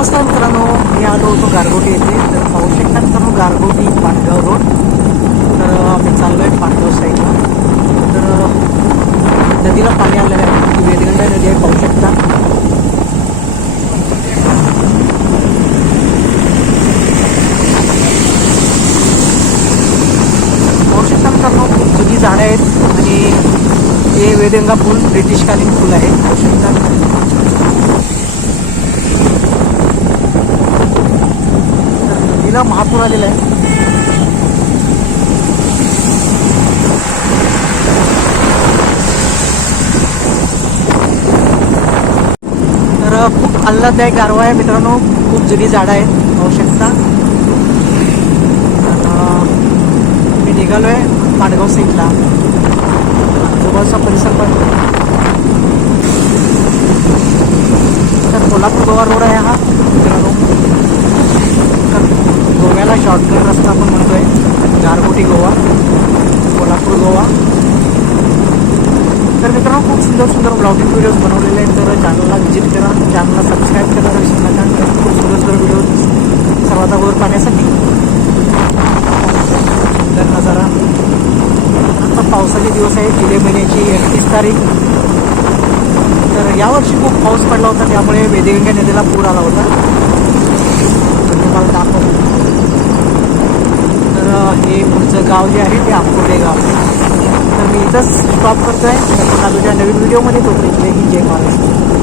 नमस्कार मित्रांनो मी आलो होतो गारगोटी येथे. तर पाहू शकता मित्रांनो गारगोटी पाटगाव रोड? तर आम्ही चाललो आहे पाटगाव साईडला तर नदीला पाणी आलेलं आहे. ती वेदगंगा नदी आहे पाहू शकता. पाहू शकता मित्रांनो खूप जुनी झाडं आहेत आणि हे वेदगंगा पूल ब्रिटिशकालीन पूल आहे. पाहू शकता. मोठा महापूर आलेला आहे. तर खूप आल्हाददायक गारवा आहे मित्रांनो. खूप जुनी झाडं आहेत पाहू शकता मी निघालो आहे पाडगाव सिंगला जवळचा परिसर पण. तर कोल्हापूर गोवा रोड आहे हा मित्रांनो. गारगोटी गोवा. कोल्हापूर गोवा. तर मित्रांनो खूप सुंदर सुंदर ब्लॉगिंग व्हिडिओज बनवलेले आहेत. तर चॅनलला व्हिजिट करा. चॅनलला सबस्क्राईब करा. विसरू नका. खूप सुंदर सुंदर व्हिडिओ सर्वात अगोदर पाहण्यासाठी. तर नजारा. आता पावसाचे दिवस आहे जुलै महिन्याची एकतीस तारीख. तर यावर्षी खूप पाऊस पडला होता. त्यामुळे वेदगंगा नदीला पूर आला होता तर तुम्हाला दाखवतो तर हे पुढचं गाव जे आहे ते आंबोडे गाव. तर मी इथंच स्टॉप करतो आहे पुन्हा तुझ्या नवीन व्हिडिओमध्ये तोपर्यंत ही जय महाराष्ट्र.